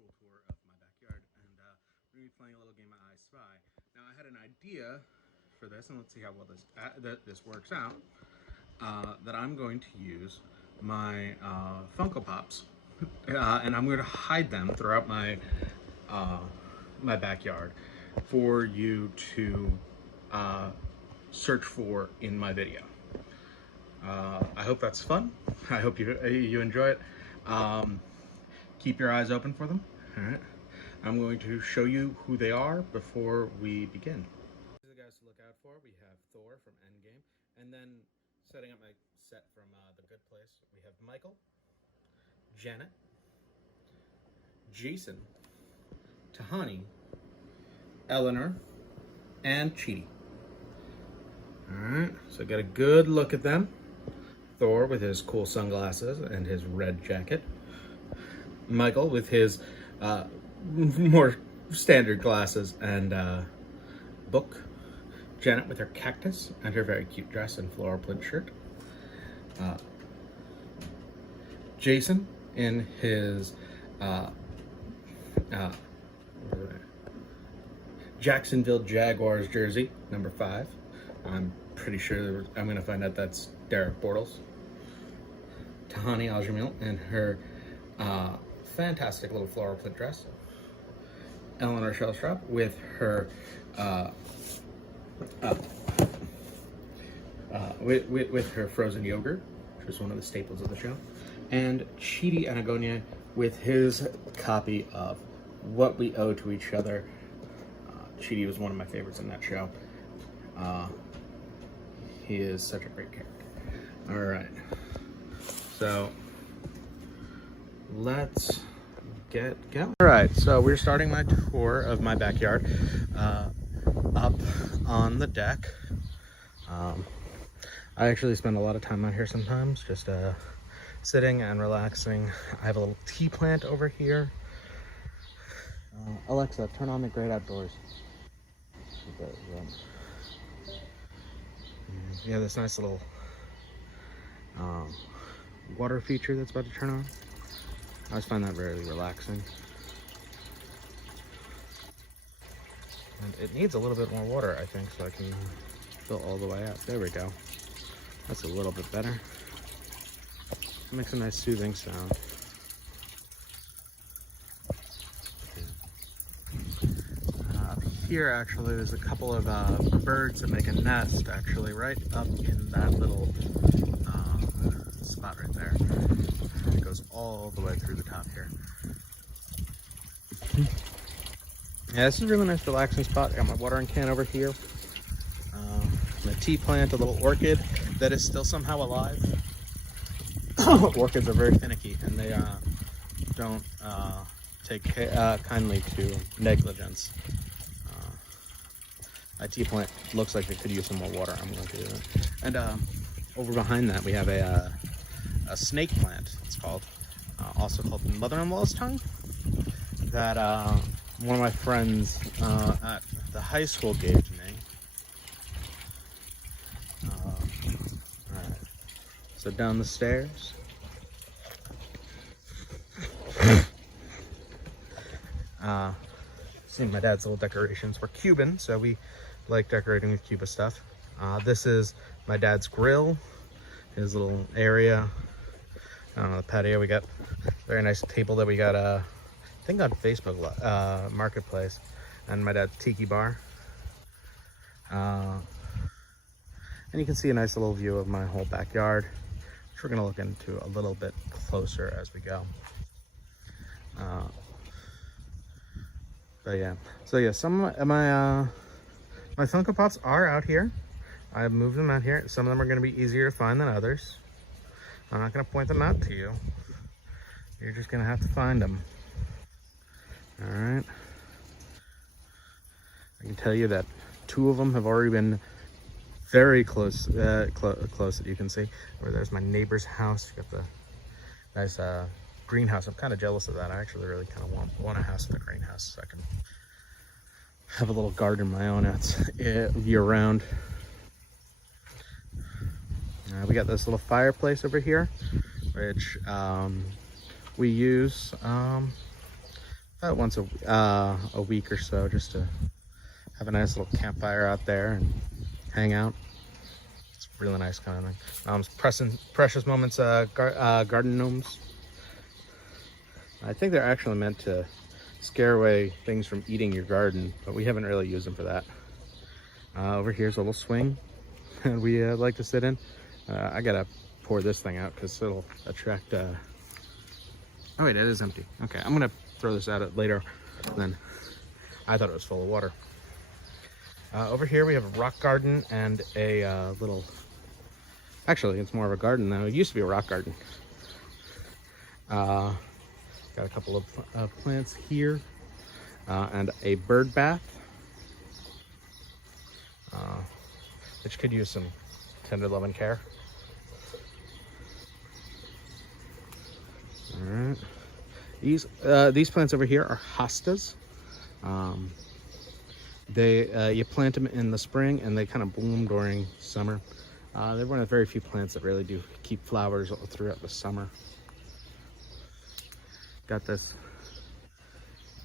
virtual tour of my backyard, and we're going to be playing a little game of iSpy. Now, I had an idea for this, and let's see how well this works out, that I'm going to use my Funko Pops, and I'm going to hide them throughout my my backyard for you to search for in my video. I hope that's fun. I hope you enjoy it. Keep your eyes open for them. All right. I'm going to show you who they are before we begin. These are the guys to look out for. We have Thor from Endgame, and then setting up my set from The Good Place, we have Michael, Janet, Jason, Tahani, Eleanor, and Chidi. Alright, so get a good look at them. Thor with his cool sunglasses and his red jacket. Michael with his more standard glasses and book. Janet with her cactus and her very cute dress and floral print shirt. Jason in his Jacksonville Jaguars jersey, number 5. I'm pretty sure I'm going to find out that's Derek Bortles. Tahani Aljamil in her fantastic little floral print dress. Eleanor Shellstrop with her with her frozen yogurt, which was one of the staples of the show. And Chidi Anagonia with his copy of What We Owe to Each Other. Chidi was one of my favorites in that show. He is such a great character. All right, so let's get going. All right, so we're starting my tour of my backyard up on the deck. I actually spend a lot of time out here sometimes, just sitting and relaxing. I have a little tea plant over here. Alexa, turn on the Great Outdoors. Yeah, this nice little water feature that's about to turn on. I always find that very relaxing. And it needs a little bit more water, I think, so I can fill all the way out. There we go. That's a little bit better. It makes a nice soothing sound. Here actually there's a couple of birds that make a nest actually right up in that little spot right there. It goes all the way through the top here. Yeah, this is a really nice relaxing spot. I got my watering can over here. My tea plant, a little orchid that is still somehow alive. Orchids are very finicky and they don't take kindly to negligence. My tea plant looks like it could use some more water. I'm going to do that. And over behind that we have a snake plant, it's called, also called mother-in-law's tongue, that one of my friends at the high school gave to me. Alright, so down the stairs. Seeing my dad's little decorations. We're Cuban, so we like decorating with Cuba stuff. This is my dad's grill, his little area. I don't know, the patio. We got a very nice table that we got, I think on Facebook Marketplace, and my dad's tiki bar. And you can see a nice little view of my whole backyard, which we're gonna look into a little bit closer as we go. But yeah, so yeah, some of my Funko Pops are out here. I've moved them out here. Some of them are going to be easier to find than others. I'm not going to point them out to you. You're just going to have to find them. All right. I can tell you that 2 of them have already been very close, close that you can see. Where there's my neighbor's house. You got the nice greenhouse. I'm kind of jealous of that. I actually really kind of want a house with a greenhouse so I can have a little garden of my own year round. We got this little fireplace over here, which we use once a week or so, just to have a nice little campfire out there and hang out. It's a really nice kind of thing. Precious Moments garden gnomes. I think they're actually meant to scare away things from eating your garden, but we haven't really used them for that. Over here's a little swing that we like to sit in. I gotta pour this thing out because it'll attract oh wait, it is empty. Okay, I'm gonna throw this out later. Then I thought it was full of water. Over here we have a rock garden and a little, actually it's more of a garden now. It used to be a rock garden. Got a couple of plants here and a bird bath, which could use some tender love and care. All right, these plants over here are hostas. You plant them in the spring and they kind of bloom during summer. They're one of the very few plants that really do keep flowers throughout the summer. Got this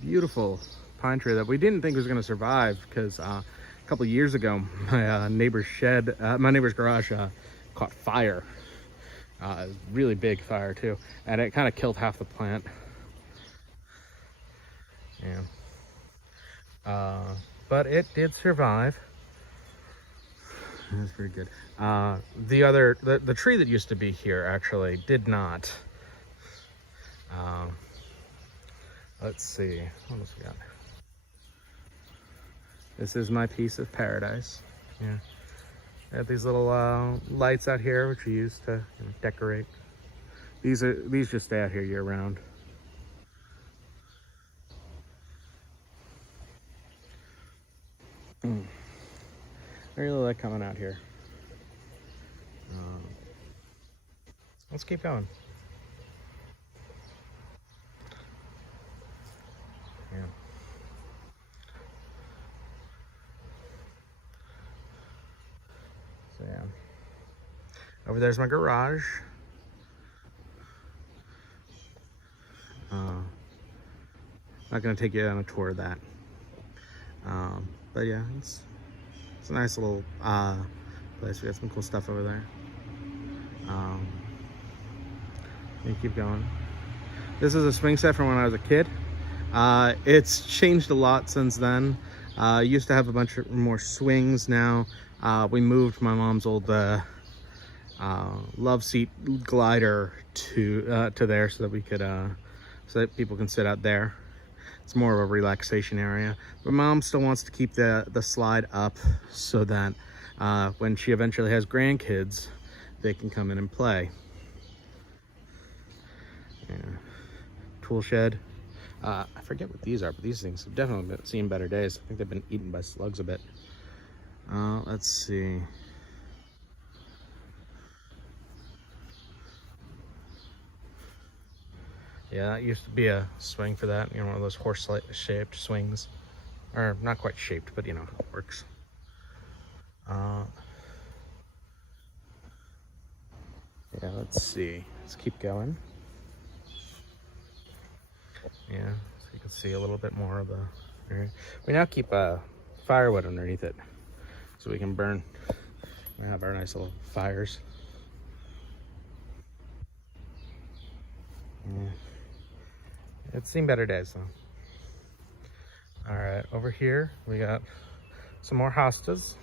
beautiful pine tree that we didn't think was going to survive because a couple years ago my neighbor's garage caught fire. A really big fire too, and it kind of killed half the plant. Yeah. But it did survive. That's pretty good. The tree that used to be here actually did not. Let's see, what else we got? This is my piece of paradise. Yeah. I have these little lights out here, which we use to decorate. These just stay out here year round. I really like coming out here. Let's keep going. Yeah. So yeah. Over there's my garage. Not gonna take you on a tour of that. But yeah, it's a nice little place. We got some cool stuff over there. You keep going. This is a swing set from when I was a kid. It's changed a lot since then. Used to have a bunch of more swings. Now we moved my mom's old love seat glider to there so that we could so that people can sit out there. It's more of a relaxation area, but mom still wants to keep the slide up so that when she eventually has grandkids, they can come in and play. Yeah. Tool shed. I forget what these are, but these things have definitely seen better days. I think they've been eaten by slugs a bit. Let's see. Yeah, that used to be a swing for that. You know, one of those horse-shaped swings. Or not quite shaped, but you know, it works. Yeah, let's see. Let's keep going. Yeah, so you can see a little bit more of the area. We now keep firewood underneath it so we can burn. We have our nice little fires. Yeah. It's seen better days though. All right, over here we got some more hostas.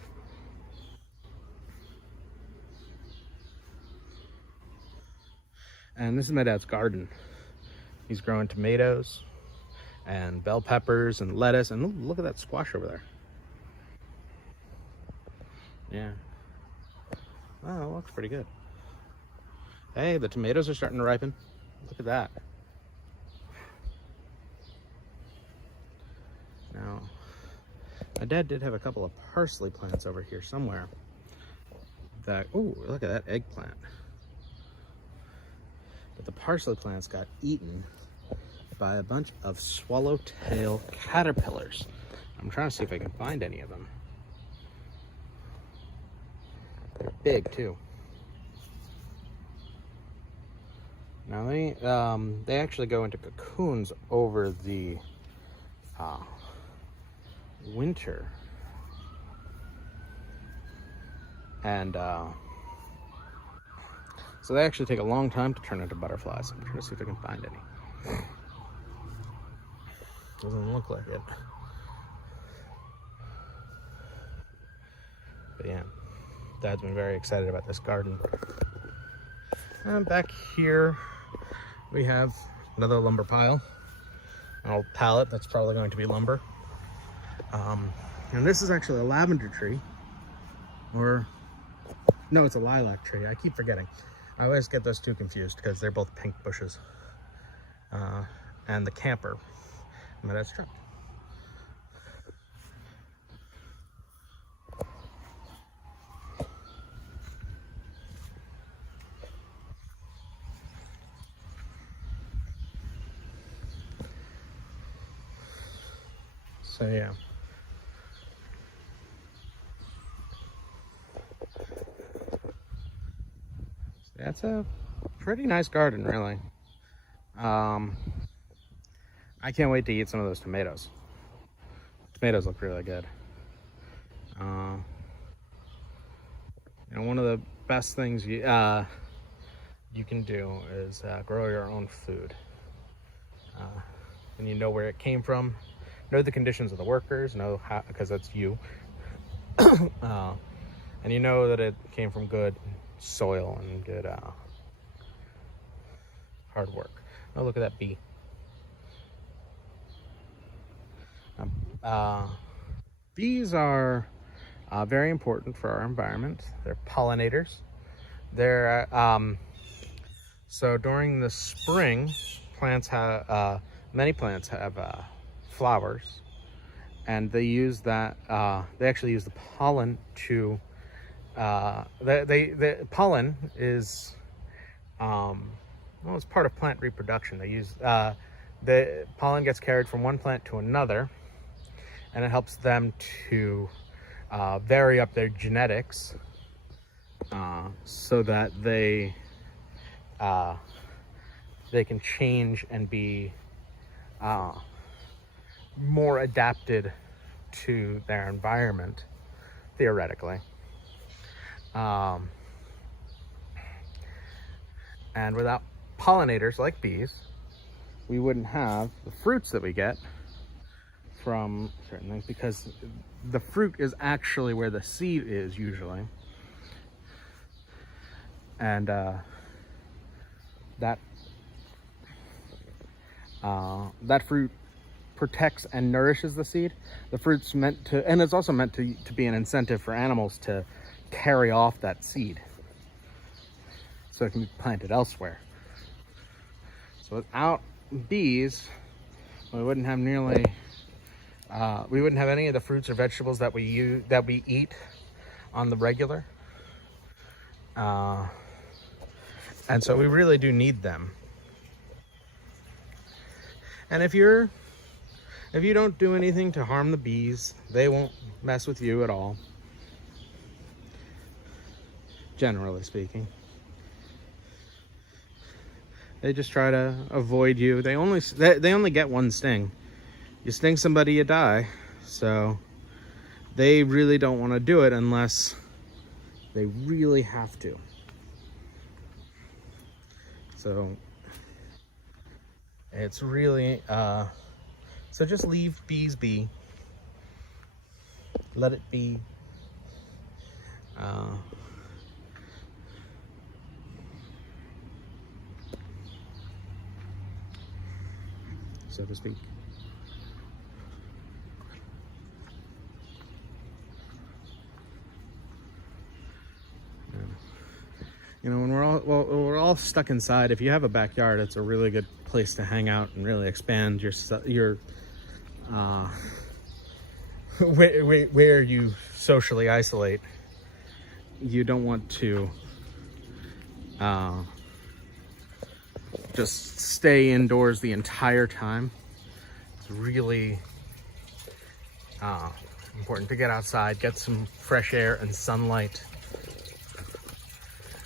And this is my dad's garden. He's growing tomatoes and bell peppers and lettuce, and look at that squash over there. Yeah. Oh, it looks pretty good. Hey, the tomatoes are starting to ripen. Look at that. Now, my dad did have a couple of parsley plants over here somewhere. Oh, look at that eggplant. But the parsley plants got eaten by a bunch of swallowtail caterpillars. I'm trying to see if I can find any of them. They're big too. Now they actually go into cocoons over the winter. And so they actually take a long time to turn into butterflies. I'm trying to see if I can find any. Doesn't look like it. But yeah, Dad's been very excited about this garden. And back here we have another lumber pile, an old pallet that's probably going to be lumber. And this is actually a lavender tree, or no, it's a lilac tree. I keep forgetting. I always get those two confused because they're both pink bushes. And the camper, and that's trimmed. So yeah. That's a pretty nice garden, really. I can't wait to eat some of those tomatoes. Tomatoes look really good. You know, one of the best things you can do is grow your own food. And you know where it came from, know the conditions of the workers, know how, because that's you. And you know that it came from good soil and good hard work. Oh, look at that bee. Bees are very important for our environment. They're pollinators. They're so during the spring, plants have many plants have flowers, and they use that. They actually use the pollen to. The pollen is well, it's part of plant reproduction. They use the pollen gets carried from one plant to another, and it helps them to vary up their genetics so that they can change and be more adapted to their environment, theoretically. And without pollinators like bees, we wouldn't have the fruits that we get from certain things, because the fruit is actually where the seed is usually. And that fruit protects and nourishes the seed. The fruit's meant to, and it's also meant to be an incentive for animals to carry off that seed so it can be planted elsewhere. So without bees, we wouldn't have nearly we wouldn't have any of the fruits or vegetables that we eat on the regular, and so we really do need them. And if you don't do anything to harm the bees, they won't mess with you at all, generally speaking. They just try to avoid you. They only get one sting. You sting somebody, you die. So they really don't want to do it unless they really have to. So it's really so just leave bees be. Let it be. So to speak. You know, when we're all stuck inside, if you have a backyard, it's a really good place to hang out and really expand your where you socially isolate. You don't want to just stay indoors the entire time. It's really important to get outside, get some fresh air and sunlight.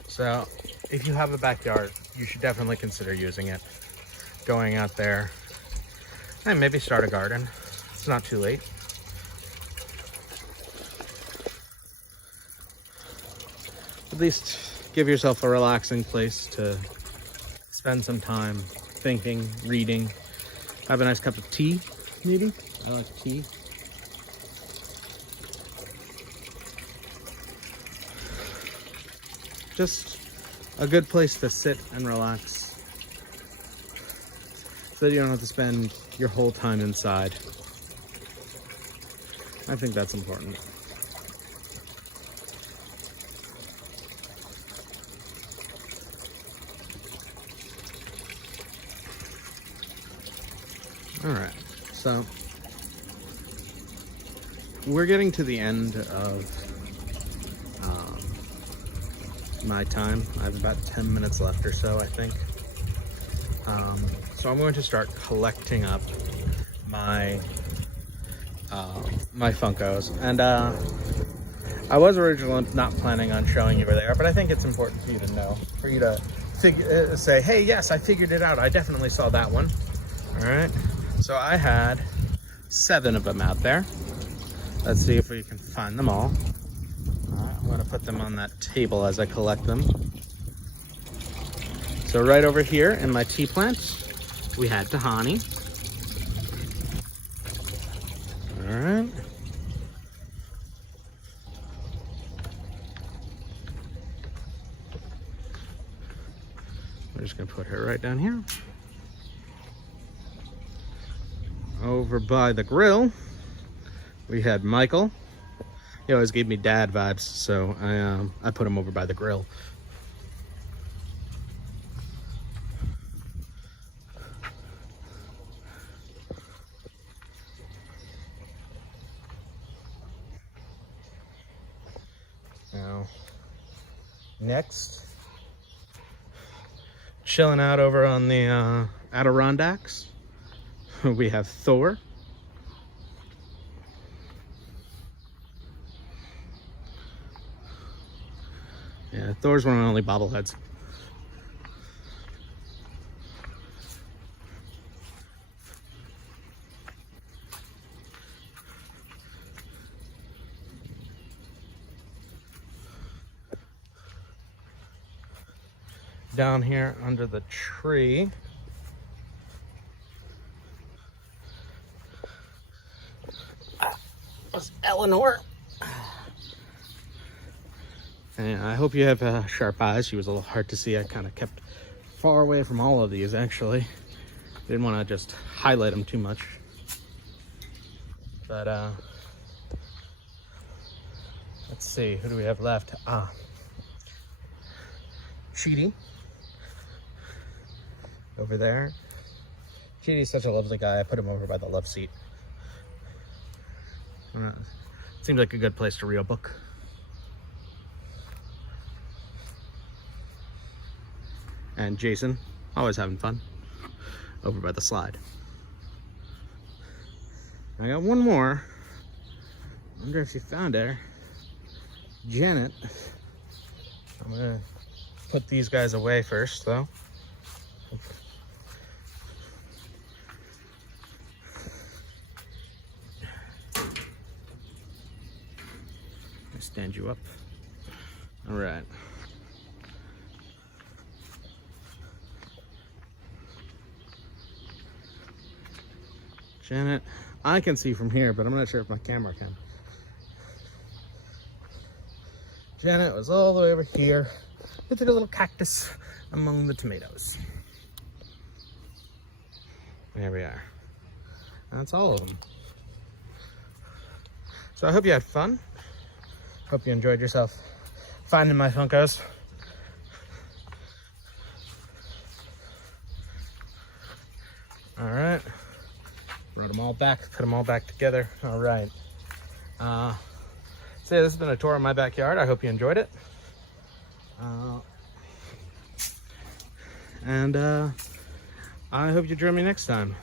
So if you have a backyard, you should definitely consider using it. Going out there and maybe start a garden. It's not too late. At least give yourself a relaxing place to spend some time thinking, reading. Have a nice cup of tea, maybe. I like tea. Just a good place to sit and relax so that you don't have to spend your whole time inside. I think that's important. All right, so we're getting to the end of my time. I have about 10 minutes left or so, I think. So I'm going to start collecting up my my Funkos, and I was originally not planning on showing you where they are, but I think it's important for you to know, for you to say, hey, yes, I figured it out. I definitely saw that one. All right. So I had 7 of them out there. Let's see if we can find them all. All right, I'm going to put them on that table as I collect them. So right over here in my tea plant, we had Tahani. All right. We're just going to put her right down here. Over by the grill, we had Michael. He always gave me dad vibes, so I put him over by the grill. Now, next, chilling out over on the Adirondacks, we have Thor. Yeah, Thor's one of my only bobbleheads. Down here under the tree, was Eleanor. And I hope you have sharp eyes. She was a little hard to see. I kind of kept far away from all of these, actually. Didn't want to just highlight them too much. But, let's see. Who do we have left? Cheaty. Over there. Cheaty's such a lovely guy. I put him over by the love seat. Seems like a good place to read a book. And Jason, always having fun, over by the slide. I got one more. I wonder if you found her. Janet. I'm gonna put these guys away first, though. Stand you up. All right. Janet, I can see from here, but I'm not sure if my camera can. Janet was all the way over here with her little cactus among the tomatoes. There we are. That's all of them. So I hope you had fun. Hope you enjoyed yourself finding my Funkos. All right. Wrote them all back, put them all back together. All right. So yeah, this has been a tour of my backyard. I hope you enjoyed it. And I hope you join me next time.